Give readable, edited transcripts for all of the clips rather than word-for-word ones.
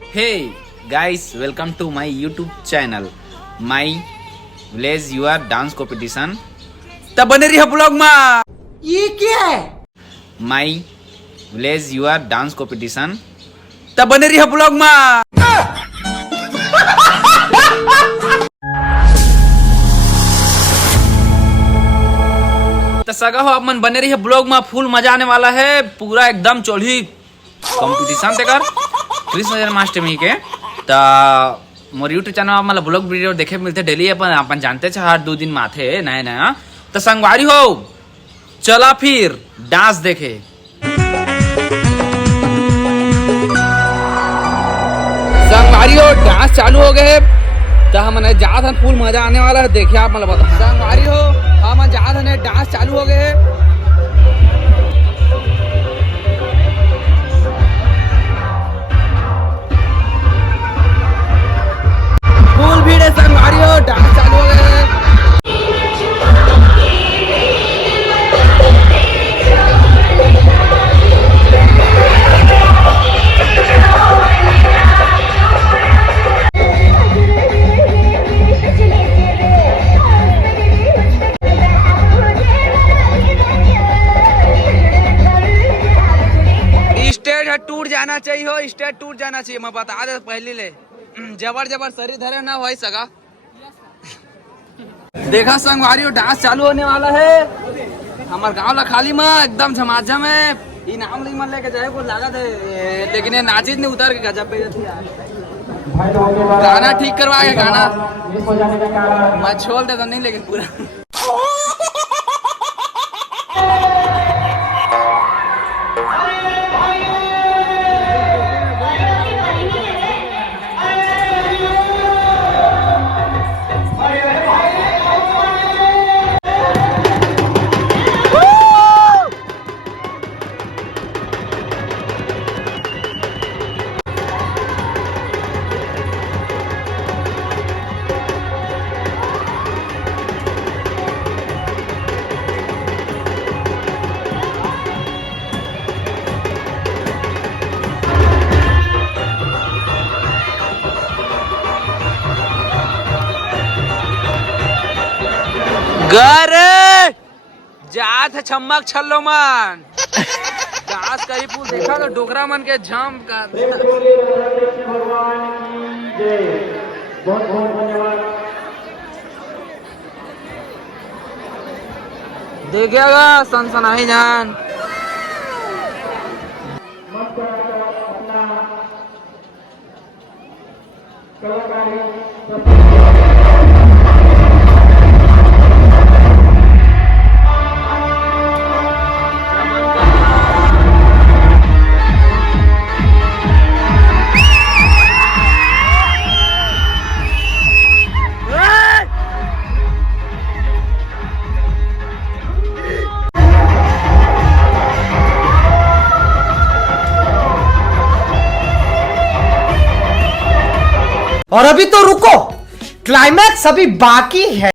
Hey guys, welcome to my YouTube channel. My village your dance competition. तब बने रही है ब्लॉग में. ये क्या है? My village your dance competition. तब बने रही है ब्लॉग में. तो सगा हो अपन बने रही है ब्लॉग में. फुल मजा आने वाला है. पूरा एकदम चोली कंपटीशन देकर कृष्ण जन्माष्टमी के. तो मोर यूट्यूब चैनल में ब्लॉग वीडियो देखे मिलते डेली. अपन जानते छे हर 2 दिन में आते नया नया. तो संगवारी हो चला फिर डांस देखे. संगवारी हो डांस चालू हो गए. तो हमने जात हन फुल मजा आने वाला है. देखिए आप मतलब बता संगवारी हो हम जात हन डांस चालू हो गए. फुल भीड़ है. संगवारी हो डांस चालू हो गए. स्टेज टूर जाना चाहिए हो. स्टेज टूर जाना चाहिए. मैं बता दे पहले ले जबर जबर शरीर धरे ना भाई सगा. देखा संगवारी हो डांस चालू होने वाला है. हमार गांव ला खाली में एकदम झमाझम है. इनाम नहीं मन लेके जाए को लागत है. लेकिन ये नाचित नहीं उतर के गजब पे गाना ठीक करवा के गाना मैं छोड़ देता नहीं लेकिन पूरा घर जात छम्मक छल्लो मन घास कहीं फूल देखा तो डोकरा मन के झम का. देखिएगा सनसनाई जान. और अभी तो रुको, क्लाइमैक्स अभी बाकी है.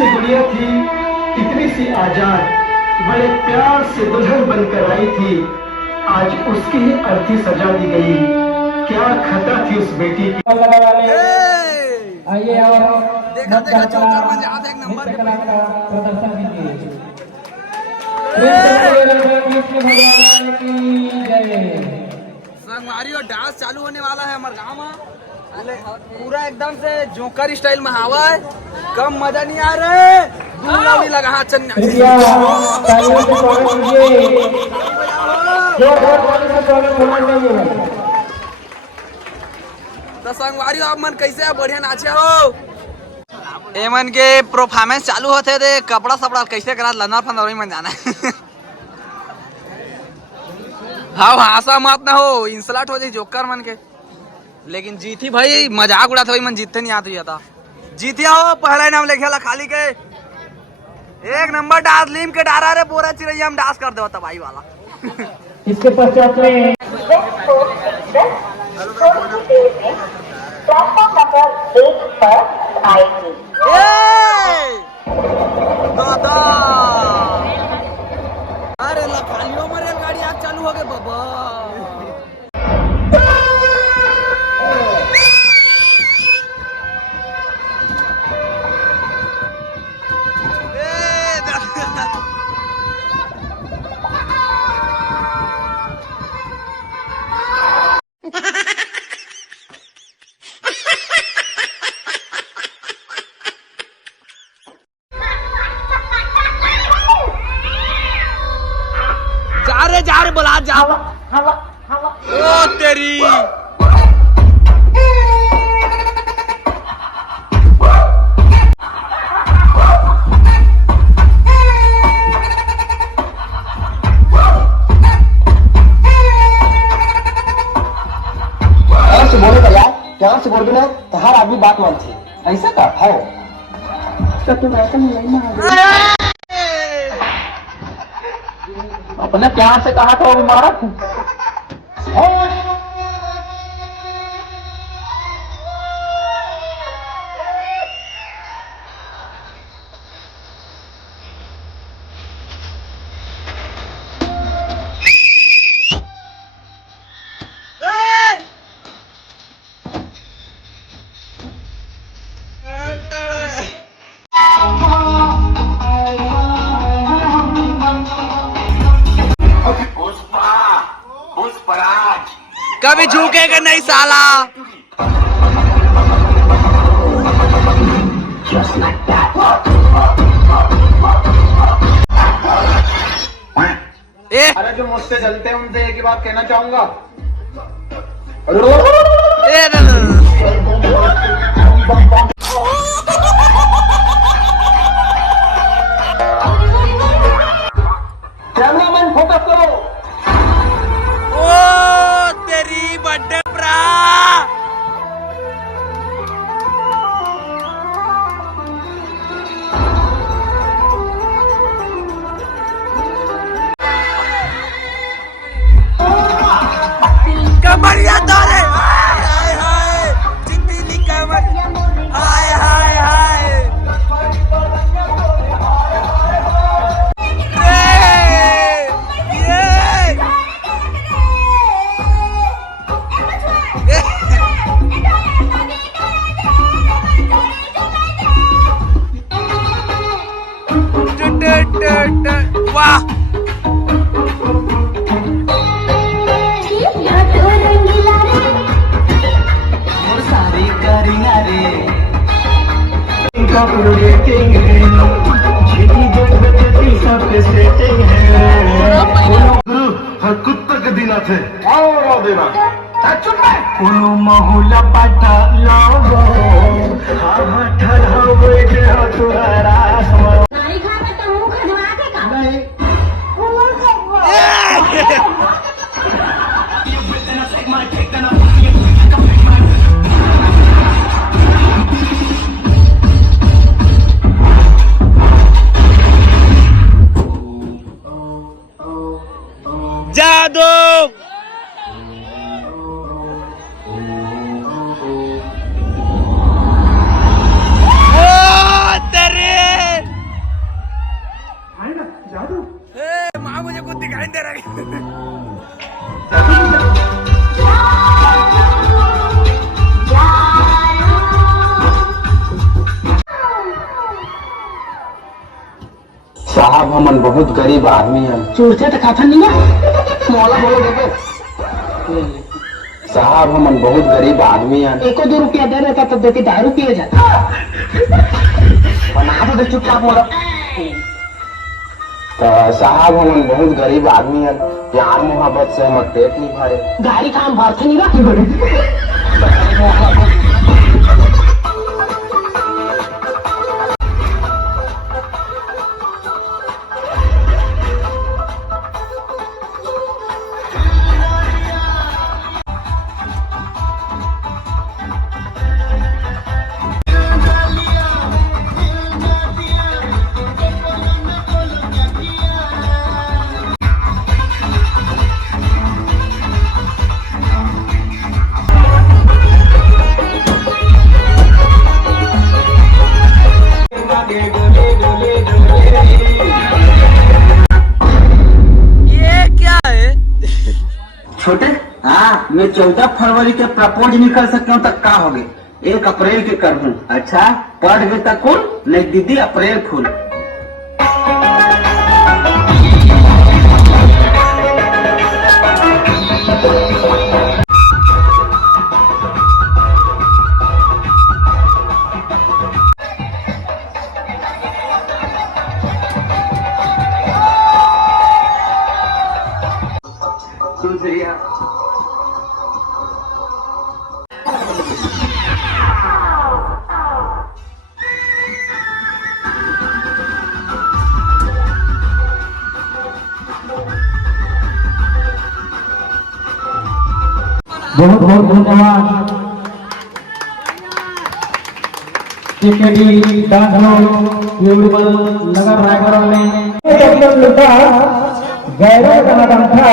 से गुड़िया थी इतनी सी आजाद, बड़े प्यार से दुल्हन बनकर आई थी. आज उसकी ही अर्थी सजा दी गई. क्या खता थी उस बेटी की. आइए और देखा चौकार में जात एक नंबर प्रदर्शन कीजिए. संगवारी और डांस चालू होने वाला है हमारे गाँव में। पूरा एकदम से जोकर स्टाइल में हवा है, कम मजा नहीं आ रहा है। दूल्हा भी लगा हाथ चलने। तो संगवारी आप मन कैसे है, बढ़िया नाचे हो। एमन के परफॉर्मेंस चालू होते थे, कपड़ा सपड़ा कैसे करा लना फंदा मन जाना है। हाँ हासा मत ना हो, इंसलाट हो जाए जोकर मन के। लेकिन जीती भाई मजाक उड़ा था भाई, मन जीतते नहीं आती था। जीतिया हो पहला नाम लिखे खाली के एक नंबर डांस लीम के डारा रे पूरा चिड़ैया हम डांस कर दे भाई वाला। इसके पश्चात में प्लेटफॉर्म नंबर 1 पर आएगी। दादा अरे लखालियों में रेलगाड़ी आज चालू हो गए बाबा। जा रे बुला जा। ओ तेरी से बोलो यार, प्यार से बोल भी ना तो हर आदमी बात मानती है। ऐसा का है तो तुम ऐसा नहीं अपने प्यार से कहा था मारा। कभी झुकेगा नहीं साला। अरे जो मुझसे चलते हैं उनसे एक ही बात कहना चाहूंगा। कैमरामैन फोकस करो। ओ तेरी बर्थडे प्रा कमरिया दौरे। हाय हाय जिंदगी कमर। हाय हाय हाय वाह सारी करिया रे कुत्ता के दिन थे देना महुला पाटा लोगो हाँ ठहरावे तुहरा नारी खा में तो मुंह खजवा के का नहीं। जादू माँ मुझे कुछ दिखाई दे रहा है। साहब हम हमन बहुत गरीब आदमी हैं। चूरते तो खाता नहीं है। मौला बोलो देखो साहब, हमन बहुत गरीब आदमी हैं। 1-2 रुपया दे देता तो देती दारू पिए जाता। बना दो चुपचाप मोरा। तो साहब हमन बहुत गरीब आदमी हैं, प्यार मोहब्बत से हमर पेट नहीं भरे। गाड़ी काम भरते नहीं रहा। छोटे हाँ, मैं 14 फरवरी के प्रपोज नहीं कर सकता हूँ, तक का हो गए 1 अप्रैल के कर दूँ। अच्छा पढ़ गए तक कौन नहीं दीदी अप्रैल फूल। बहुत बहुत धन्यवाद टीकेडी दानो यूनिबल नगर रायगढ़ में पेट्रोल लुटा गैरों का नाम था।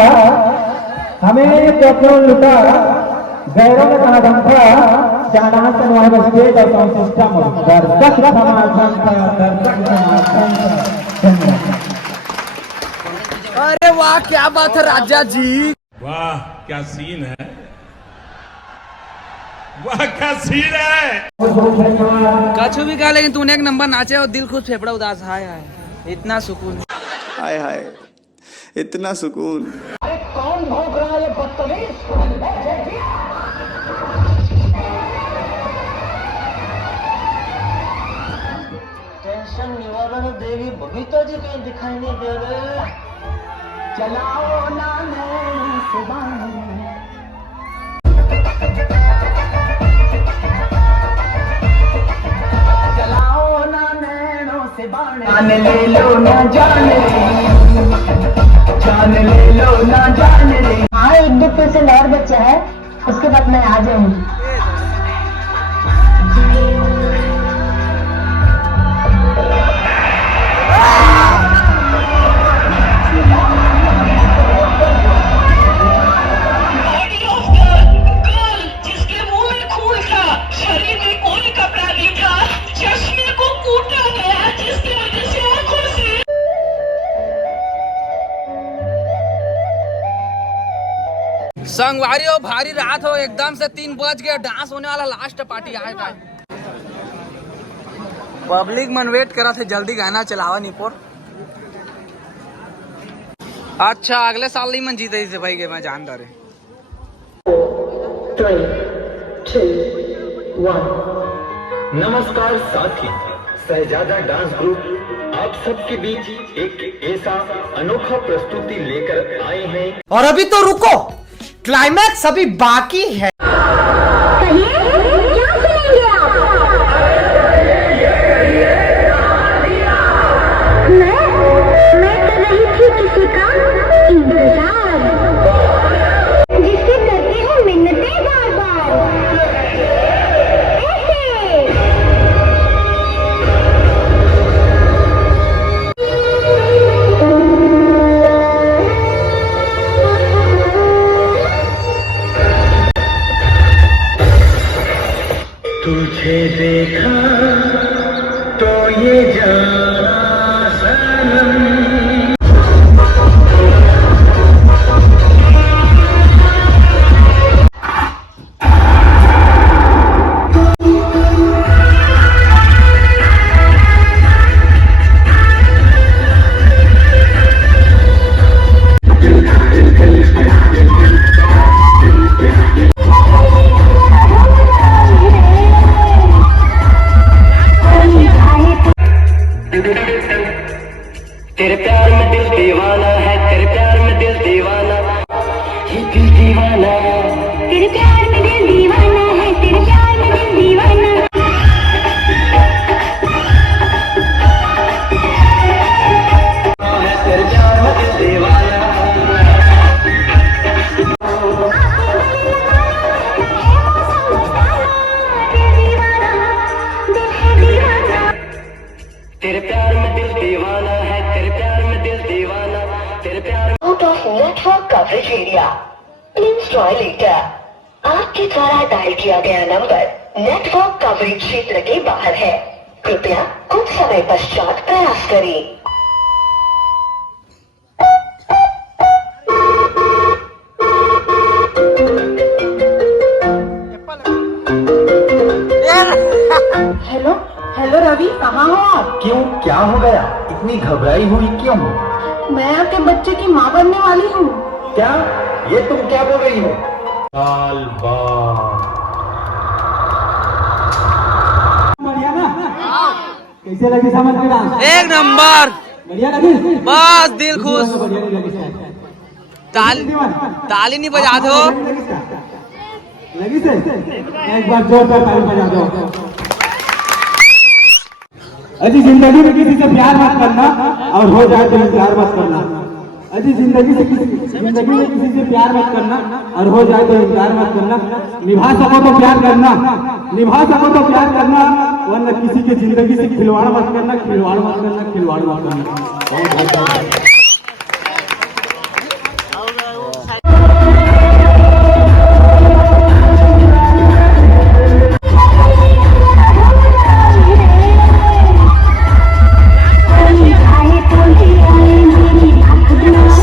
हमें पेट्रोल लुटा गैरों का नाम था। चालान से हमारे स्टेट और साउंड सिस्टम दर्शक समाधान का दर्शक समाधान। अरे वाह क्या बात है राजा जी। वाह क्या सीन है, वाह क्या सीन है। कछु भी कहा लेकिन तूने एक नंबर नाचे और दिल खुश फेफड़ा उदास। हाय हाय इतना सुकून। हाय हाय इतना सुकून। कौन भौंक रहा है बदतमीज। टेंशन निवारण देवी बबीता जी कहीं दिखाई नहीं दे रहे। चलाओ ना नैन से बाण, चलाओ ना नैनों से बाण। जान ले लो ना जान ले, जान ले लो ना जान ले। हाँ 1-2% और बच्चा है, उसके बाद मैं आ जाऊंगी। संगवारी हो भारी रात हो, एकदम से 3 बज गए। डांस होने वाला लास्ट पार्टी आएगा। पब्लिक मन वेट करा थे, जल्दी गाना चलावा नहीं पोर। अच्छा अगले साल ही मन जीते इसे भाई के मैं जानता रहे। 3, 2, 1। नमस्कार साथी, शहजादा डांस ग्रुप आप सबके बीच एक ऐसा अनोखा प्रस्तुति लेकर आए हैं। और अभी तो रुको, क्लाइमैक्स अभी बाकी है। कहिए क्या सुनेंगे आप? मैं कर रही थी किसी का इंतजार, जिससे करती हूँ मिन्नतें बार बार। प्यार में दिल दीवाना है, तेरे प्यार में दिल दीवाना, ये दिल दीवाना, तेरे प्यार में दिल दीवाना है, तेरे प्यार में दिल दीवाना। तेरे प्यार में दिल दीवाना। तेरे प्यार में दिल दीवाना है, तेरे प्यार में दिल दीवाना, तेरे प्यार out of network coverage area, please try later. आपके द्वारा डायल किया गया नंबर नेटवर्क कवरेज क्षेत्र के बाहर है, कृपया कुछ समय पश्चात प्रयास करें। हेलो हेलो रवि, कहाँ हो आप? क्यों, क्या हो गया? इतनी घबराई हुई क्यों? मैं आपके बच्चे की माँ बनने वाली हूँ। क्या? ये तुम क्या बोल रही हो? बढ़िया ना? कैसे लगी समझ में डांस? एक नंबर, बढ़िया लगी? बस दिल खुश। बढ़िया नहीं लगी शायद। ताली नहीं बजा दो। लगी से? एक बार जोरदार ताली बजा दो। अजी जिंदगी में किसी से प्यार मत करना और हो जाए तो इनकार मत करना। अजी जिंदगी में किसी से प्यार मत करना और हो जाए तो इनकार मत करना। निभा सको तो प्यार करना, निभा सको तो प्यार करना, वरना किसी के जिंदगी से खिलवाड़ मत करना, खिलवाड़ मत करना, खिलवाड़ मत करना।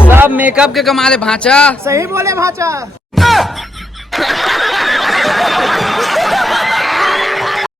सब मेकअप के कमाले भांचा। सही बोले भाचा।